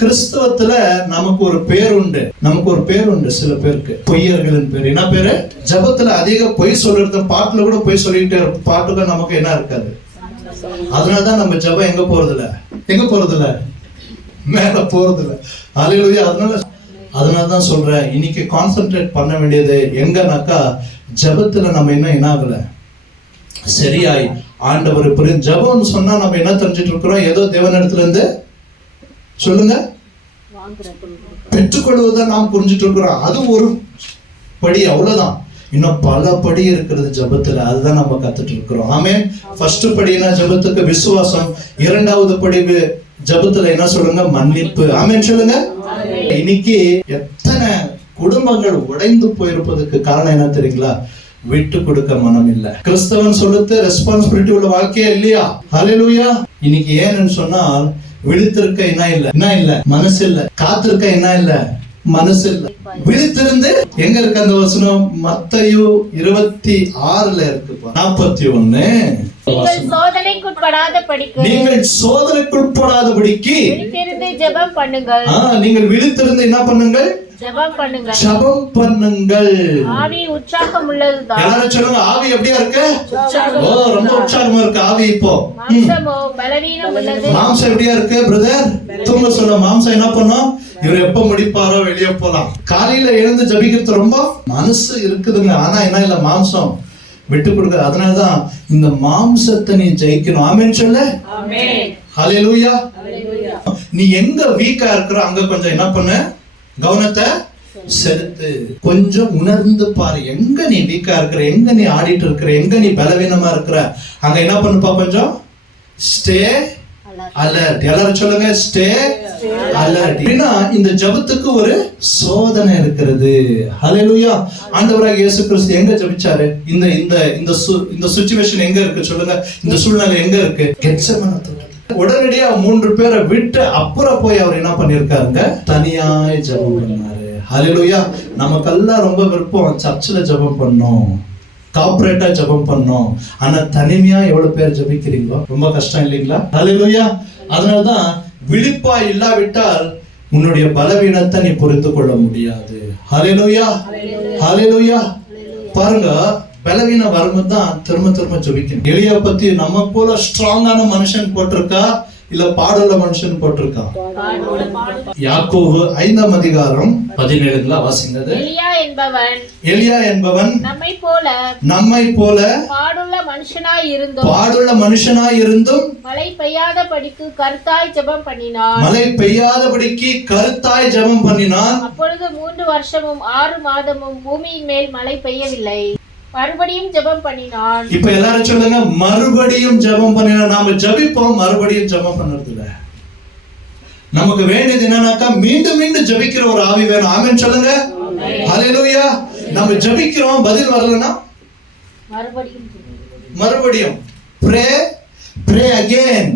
கிறிஸ்தவத்துல நமக்கு ஒரு பேர் உண்டு. சில பேருக்கு பொய்யர்களின் பேர். என்ன பேரு? ஜபத்துல அதிக பொய் சொல்றது. பாட்டுல கூட பொய் சொல்லிக்கிட்டே பாட்டுக்கு நமக்கு என்ன இருக்காது. அதனாலதான் நம்ம ஜபம் எங்க போறதில்ல மேல போறதில்ல. அல்லேலூயா. அதனாலதான் சொல்றேன், இன்னைக்கு கான்சென்ட்ரேட் பண்ண வேண்டியது எங்கனாக்கா ஜபத்துல நம்ம என்ன ஆகல சரியாய் ஆண்டவர் புரியும். ஜபம்னு சொன்னா நம்ம என்ன தெரிஞ்சிட்டு இருக்கிறோம்? ஏதோ தேவனிடத்துல இருந்து சொல்லுங்க பெற்றுக்கொள்வதை நாம் புரிஞ்சிட்டு இருக்கிறோம். அது ஒரு படி, அவ்வளவுதான். இன்னும் பல படி இருக்கிறது ஜபத்துல. அதுதான் நம்ம கத்துட்டு இருக்கிறோம். ஆமென். ஃபர்ஸ்ட் படினா ஜபத்துக்கு விசுவாசம். இரண்டாவது படி ஜபத்துல என்ன சொல்லுங்க? மன்னிப்பு. ஆமென் சொல்லுங்க. இன்னைக்கு எத்தனை குடும்பங்கள் உடைந்து போயிருப்பதற்கு காரணம் என்ன தெரியுங்களா? விட்டு கொடுக்க மனம் இல்ல. கிறிஸ்தவன் சொல்லுது ரெஸ்பான்சிபிலிட்டி உள்ள வாழ்க்கையே இல்லையா? ஹல்லேலூயா. இன்னைக்கு ஏன்னு சொன்னால் விழித்திருக்க என்ன இல்ல மனசு இல்ல. காத்திருக்க என்ன இல்ல மனசு இல்ல. விழித்திருந்து எங்க இருக்கு அந்த வசனம்? மத்தேயு 26 இருக்கு. 41 நீங்கள் சோதனைக்குட்படாதபடிக்கு விழித்திருந்து ஜெபம் பண்ணுங்கள். நீங்கள் விழித்திருந்து என்ன பண்ணுங்கள்? ஜெபம் பண்ணுங்கள். ஆவி உற்சாகம் உள்ளதுதான். எல்லாரும் சொல்லுங்க, ஆவி எப்படியா இருக்கு? ரொம்ப உற்சாகமா இருக்கு ஆவி. இப்போ மாம்சமோ பலவீனம் உள்ளது. மாம்சம் எப்படியா இருக்கு பிரதர்? தூங்க சொல்ல. மாம்சம் என்ன பண்ணும்? இவர் எப்ப முடிப்பாரோ வெளியே போலாம். காலையில எழுந்து ஜபிக்கிறது ரொம்ப மனசு இருக்குதுங்க. ஆனா என்ன இல்ல, மாம்சம் விட்டு கொடுக்க. அதனாலதான் இந்த மாம்சத்தை நீ ஜெயிக்கணும். ஆமென் சொல்லு. ஹல்லேலூயா. நீ எங்க வீக்கா இருக்கிற அங்க கொஞ்சம் என்ன பண்ணு, கவனத்தை செலுத்து. கொஞ்சம் உணர்ந்து பாரு, எங்க நீ வீக்கா இருக்கிற, எங்க நீ ஆடிட்டு இருக்கிற, எங்க நீ பலவீனமா இருக்கிற, அங்க என்ன பண்ணுப்பா, கொஞ்சம் ஸ்டே அலர்ட். எல்லாரும் சொல்லுங்க, ஸ்டே அலர்ட். இந்த ஜபத்துக்கு ஒரு சோதனை இருக்கிறது. ஹல்லேலூயா. ஆண்டவராகிய இயேசு கிறிஸ்து எங்க ஜபிச்சாரு? இந்த இந்த இந்த சிச்சுவேஷன் எங்க இருக்கு சொல்லுங்க? இந்த சூழ்நிலை எங்க இருக்கு? கெத்செமனே தோட்டத்துல. உடனடியா 3 பேரை விட்டு அப்புறம் போய் அவர் என்ன பண்ணிருக்காருங்க? தனியாய் ஜபம் பண்ணாரு. ஹல்லேலூயா. நமக்கெல்லாம் ரொம்ப விருப்பம் சர்ச்சில் ஜபம் பண்ணோம், கார்ப்பரேட்டா ஜபம் பண்ணோம். ஆனா தனிமையா எவ்வளவு பேர் ஜபிக்கிறீங்களோ? ரொம்ப கஷ்டம் இல்லைங்களா? ஹல்லேலூயா. அதனாலதான் விழிப்பா இல்லாவிட்டால் உன்னுடைய பலவீனத்தை நீ புரிந்து கொள்ள முடியாது. ஹல்லேலூயா. ஹல்லேலூயா. பாருங்க, பலவீனம் வரும்போது தான் திரும்ப ஜபிக்கணும். எலியா பத்தி நம்ம போல ஸ்ட்ராங்கான மனுஷன் போட்டிருக்கா இல்ல பாடுள்ள மனுஷன் போட்டிருக்கா? யாக்கோபு 5ஆம் அதிகாரம் 17 வாசிங்கது. எலியா என்பவன் நம்மை போல பாடுள்ள மனுஷனாய் இருந்தும் மழை பெய்யாதபடிக்கு கருத்தாய் ஜெபம் பண்ணினான். அப்பொழுது 3 வருஷமும் 6 மாதமும் பூமியின் மேல் மழை பெய்யவில்லை. மறுபடியும் ஜெபம் பண்ணினான். இப்ப எல்லாரும் சொல்லுங்க, மறுபடியும் ஜெபம் பண்ணினான். நாம ஜெபிப்போம், மறுபடியும் ஜெபம் பண்றது இல்ல. நமக்கு வேண்டியது என்னன்னாக்கா மீண்டும் ஜெபிக்கிற ஒரு ஆவி வேணும். ஆமென் சொல்லுங்க. ஹல்லேலூயா. நம்ம ஜெபிக்கிறோம், பதில் வரலனா மறுபடியும் pray again.